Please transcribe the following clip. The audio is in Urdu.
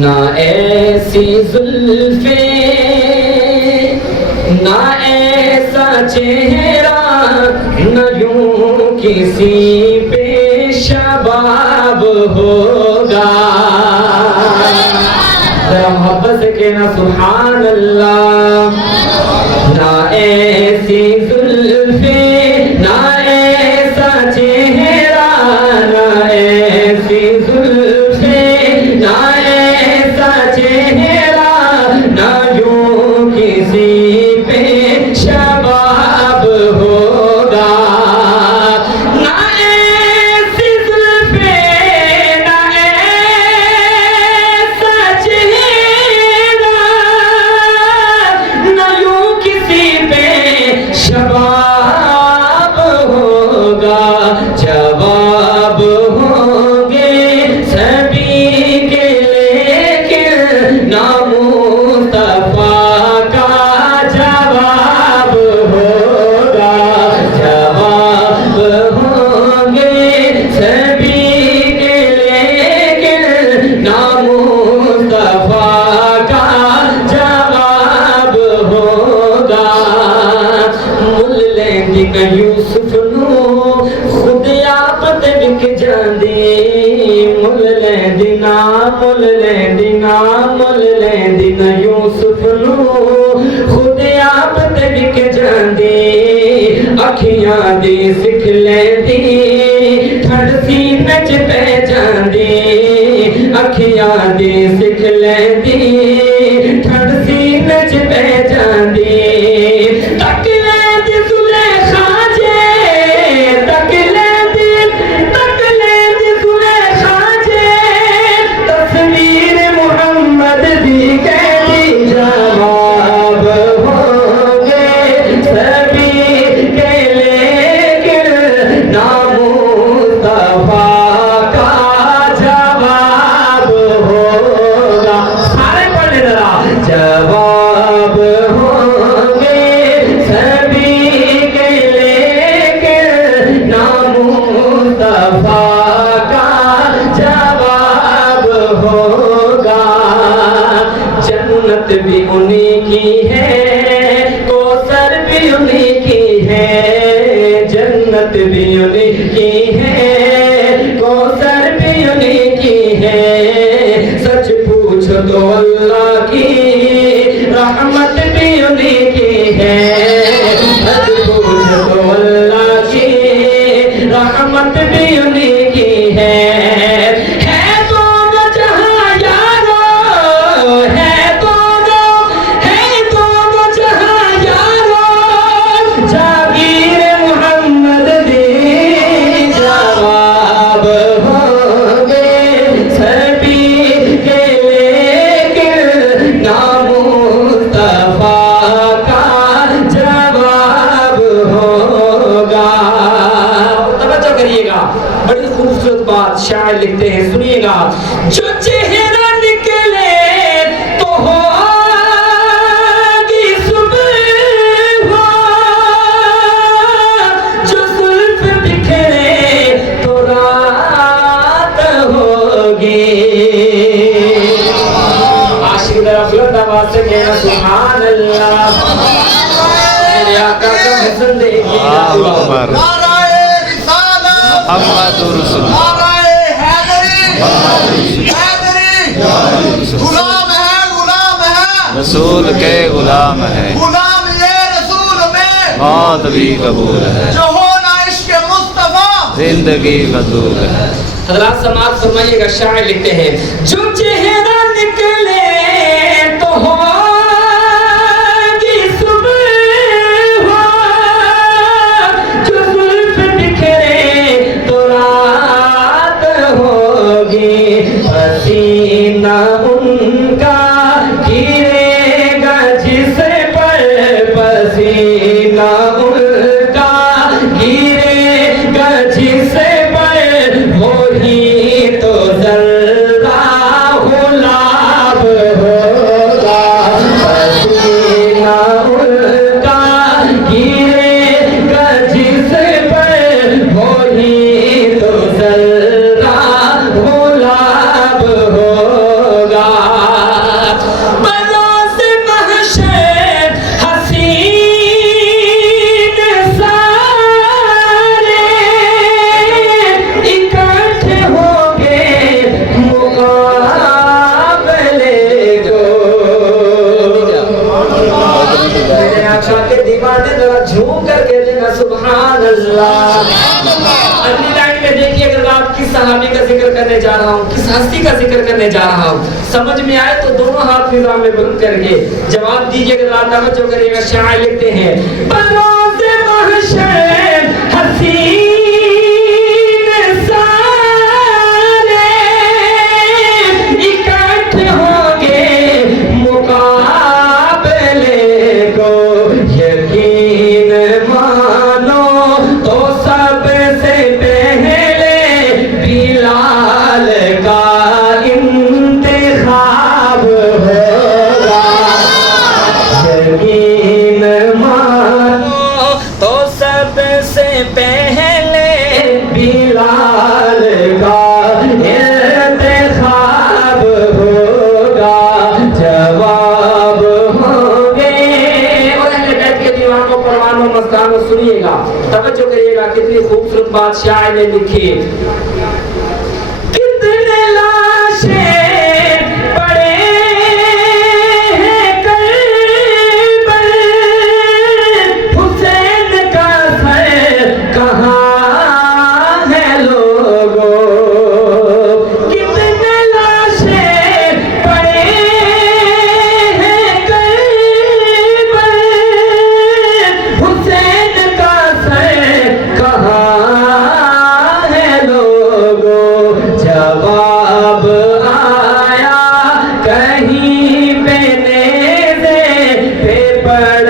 نہ ایسی زلفیں نہ ایسا چہرہ نہ یوں کسی پہ شباب ہوگا. ذرا محبت سے کہنا سبحان اللہ. نہ ایسی زلفیں نہ ایسا چہرہ نہ ایسی زلفیں نہ ایسا چہرہ نہ یوں کسی پہ شباب ہوگا. نہ ایسی زلفیں نہ ایسا چہرہ نہ یوں کسی پہ شباب ہوگا. جواب ہوں گے سبھی کے لیکن نہ مصطفیٰ کا جواب ہوگا. جواب ہوں گے سبھی کے لیکن نہ مصطفیٰ کا جواب ہوگا. مل لیندی کہ یوسف نو خود آپ تے وک جاندی. مل لیندی نا مل لیندی نا مل لیندی نا یوسف نو خود آپ تے وک جاندی. اکھیاں دی سکھ لیندی ٹھنڈ سینے چ پہ جاندی. اکھیاں دی سکھ لیندی ٹھنڈ سینے چ پہ جاندی. تک لیندی زلیخا جے تک لیندی زلیخا جے تصویر محمد دی کہتی. جواب ہوں گے سبھی کے لیکن نہ مصطفیٰ کا جواب ہوگا. سارے پڑھنے ذرا. جواب ہوں گے سبھی کے لیکن نہ مصطفیٰ کا جواب ہوگا. جنت بھی انہی کی ہے کوثر بھی انہی کی ہے. جنت بھی انہی کی ہے کوثر بھی انہی کی ہے. سچ پوچھو تو اللہ کی رحمت بھی انہی کی ہے. سچ پوچھو تو اللہ کی رحمت بھی انہی کی ہے. ہے دونوں جہاں یارو ہے دونوں جہاں یارو جاگیر محمد دی. جواب ہوں گے سبھی کے لیکن نہ مصطفیٰ کا جواب ہوگا. توجہ کریے گا. بڑی خوبصورت بات شاعر لکھتے ہیں, سنیے گا. جو چہرہ نکلے تو ہوگی صبح ہو, جو زلف بکھرے تو رات ہوگی. عاشق ذرا بلند آواز سے کہنا سبحان اللہ. میرے آقا کا حسن دیکھیے گا. محمد رسول غلام ہے رسول کے غلام ہے. غلام یہ رسول میں موت بھی قبول ہے. جو ہونا عشق مصطفیٰ زندگی فضول ہے. حضرات سماعت فرمائیے گا. شاعر لکھتے ہیں جو چہرہ نکلے تو ہوگی صبح ہو, جو زلف بکھرے تو رات ہوگی. پسینہ ان کا گرے گا جس پر پسینہ ان کا گرے گا جس پر وہی تو ذرہ غلاب ہوگا. پسینہ ان کا گرے گا جس پر وہی تو ذرہ غلاب ہوگا. جا رہا ہوں, کس ہستی کا ذکر کرنے جا رہا ہوں. سمجھ میں آئے تو دونوں ہاتھ نظام میں بلند کر کے جواب دیجئے گا. ذرا توجہ کریے گا. شاعر لکھتے ہیں بروز محشر حسین سارے اکٹھے ہوں گے مقابلے کو, یقین مانو تو سب سے پہلے بلال کا انتخاب ہوگا. یقین مانو تو سب سے پہلے بلال کا انتخاب ہوگا. جواب ہوں گے. اور اہل بیت کے دیوانوں پروانوں مستانوں سنیے گا, توجہ کریے گا. کتنی خوبصورت بات شاعر نے لکھی. کتنے لاشیں پڑے ہیں کربل, حسین کا سر کہاں ہے لوگوں. کتنے لاشیں پڑے ہیں کربل, حسین کا سر کہاں ہے لوگوں. جواب آیا کہیں پہ نیزے پہ پڑ